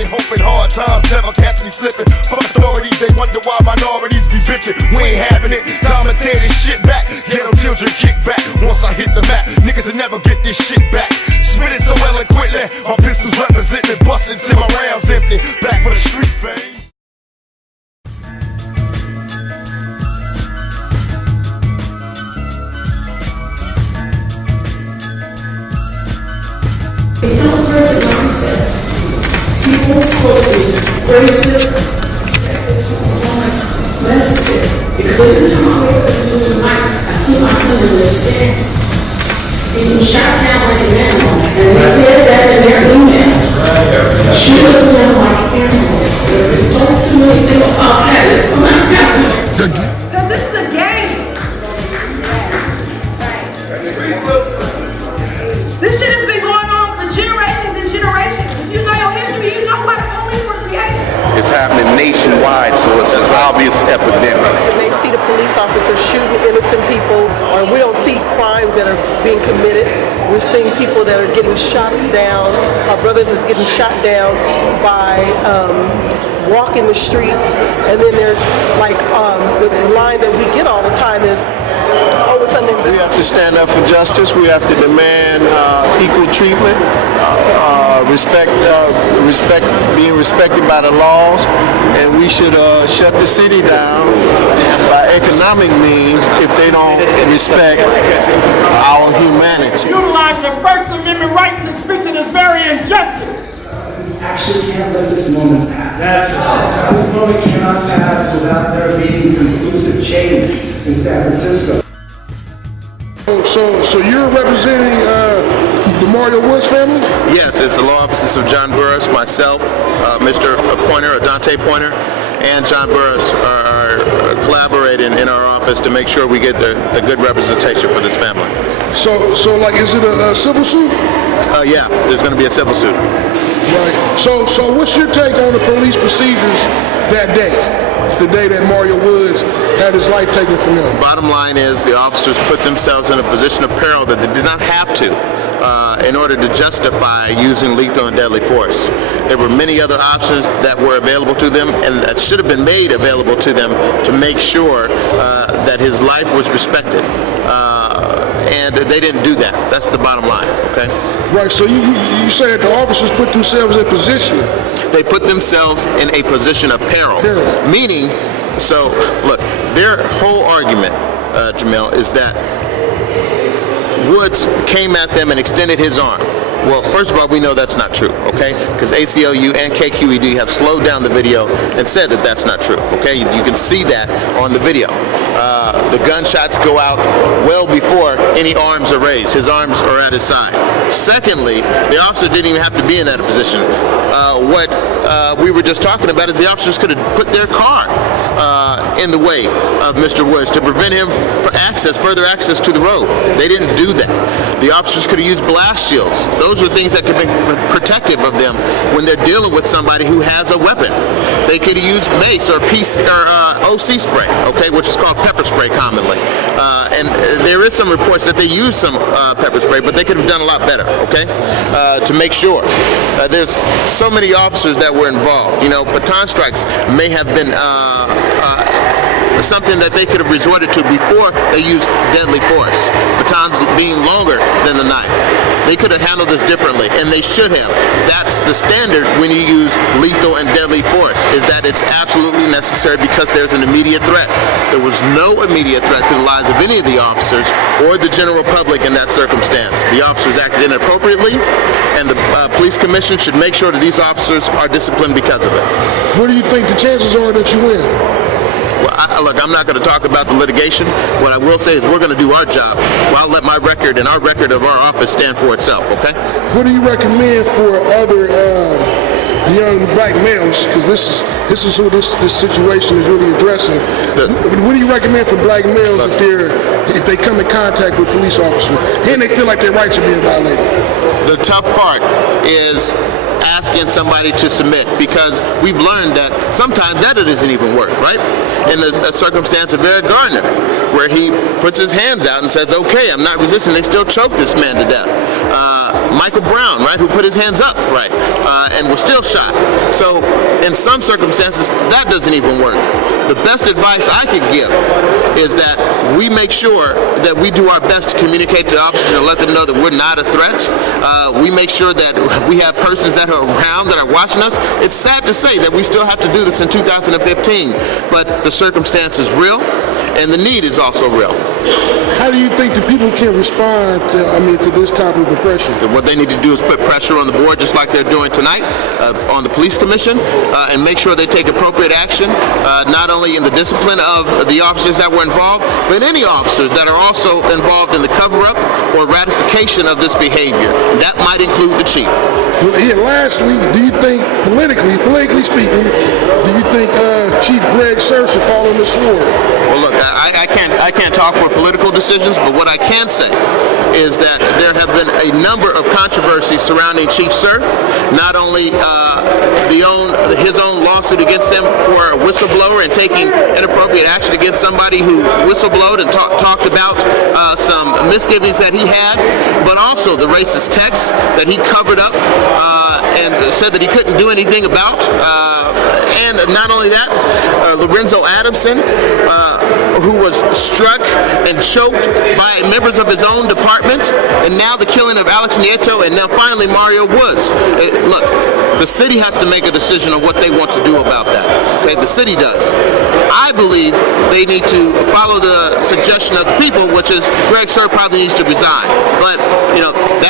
only hope in hard times, never catch me slipping. Fuck authorities, they wonder why minorities be bitching. We ain't having it, time to tear this shit back. Ghetto children kick back, once I hit the map, niggas will never get this shit back. Spit it so eloquently, my pistols represent me, bustin' till my rounds empty. Back for the street fame. They don't hear the mindset. People quote these racist, messages. Because every time I wake up in the middle of the night, I see my son in the stairs. Being shot down like an animal. And they said that in their email. Shoot us down like animals. If don't do anything about that, it's not happening. Because this is a game. This shit has been going on for generations and generations. If you know your history, you know why the police were created. It's happening nationwide, so it's an obvious epidemic. When they see the police officers shooting innocent people, or we don't see crimes that are being committed, we're seeing people that are getting shot down. Our brothers is getting shot down by walking the streets, and then there's like the line that we get all the time is all of a sudden we have to stand up for justice. We have to demand equal treatment, being respected by the laws, and we should shut the city down by economic means if they don't respect our humanity. Utilizing the First Amendment right to speak to this very injustice. We actually can't let this moment pass. That's right. This moment cannot pass without there being conclusive change in San Francisco. So you're representing the Mario Woods family? Yes, it's the law offices of John Burris, myself, Mr. Pointer, Dante Pointer, and John Burris are collaborating in our office to make sure we get the good representation for this family. So like, is it a civil suit? Yeah, there's going to be a civil suit. Right. So what's your take on the police procedures that day? The day that Mario Woods had his life taken from him. Bottom line is the officers put themselves in a position of peril that they did not have to in order to justify using lethal and deadly force. There were many other options that were available to them and that should have been made available to them to make sure that his life was respected. And they didn't do that. That's the bottom line, okay? Right, so you say that the officers put themselves in position. They put themselves in a position of peril. Meaning, so look, their whole argument, Jamil, is that Woods came at them and extended his arm. Well, first of all, we know that's not true, okay? Because ACLU and KQED have slowed down the video and said that that's not true, okay? You can see that on the video. The gunshots go out well before any arms are raised. His arms are at his side. Secondly, the officer didn't even have to be in that position. What we were just talking about is the officers could have put their car in the way of Mr. Woods to prevent him from further access to the road. They didn't do that. The officers could have used blast shields. Those are things that could be protective of them when they're dealing with somebody who has a weapon. They could have used mace or OC spray, okay, which is called pepper spray commonly. And there is some reports that they use some pepper spray, but they could have done a lot better, okay, to make sure. There's so many officers that were involved. You know, baton strikes may have been something that they could have resorted to before they used deadly force. Batons being longer than the knife. They could have handled this differently, and they should have. That's the standard when you use lethal and deadly force, is that it's absolutely necessary because there's an immediate threat. There was no immediate threat to the lives of any of the officers or the general public in that circumstance. The officers acted inappropriately, and the police commission should make sure that these officers are disciplined because of it. What do you think the chances are that you win? Well, look, I'm not going to talk about the litigation. What I will say is we're going to do our job. Well, I'll let my record and our record of our office stand for itself, okay? What do you recommend for other young black males? Because this is who this situation is really addressing. What do you recommend for black males if they come in contact with police officers and they feel like their rights are being violated? The tough part is asking somebody to submit, because we've learned that sometimes that doesn't even work, right? In a circumstance of Eric Garner, where he puts his hands out and says, okay, I'm not resisting, they still choke this man to death. My Michael Brown, right, who put his hands up, right, and was still shot. So in some circumstances, that doesn't even work. The best advice I could give is that we make sure that we do our best to communicate to the officers and let them know that we're not a threat. We make sure that we have persons that are around that are watching us. It's sad to say that we still have to do this in 2015, but the circumstance is real and the need is also real. How do you think the people can respond to this type of oppression? What they need to do is put pressure on the board, just like they're doing tonight, on the police commission, and make sure they take appropriate action, not only in the discipline of the officers that were involved, but any officers that are also involved in the cover-up or ratification of this behavior. That might include the chief. Yeah, lastly, do you think, politically speaking, do you think Chief Greg Suhr should fall on the sword? Well, look, I can't talk for political decisions, but what I can say is that there have been a number of controversies surrounding Chief Suhr. Not only his own lawsuit against him for a whistleblower and taking inappropriate action against somebody who whistleblowed and talked about some misgivings that he had, but also the racist texts that he covered up and said that he couldn't do anything about. And not only that, Lorenzo Adamson, who was struck and choked by members of his own department, and now the killing of Alex Nieto, and now finally Mario Woods. Look, the city has to make a decision on what they want to do about that. Okay, the city does. I believe they need to follow the suggestion of the people, which is Greg Suhr probably needs to resign. But, that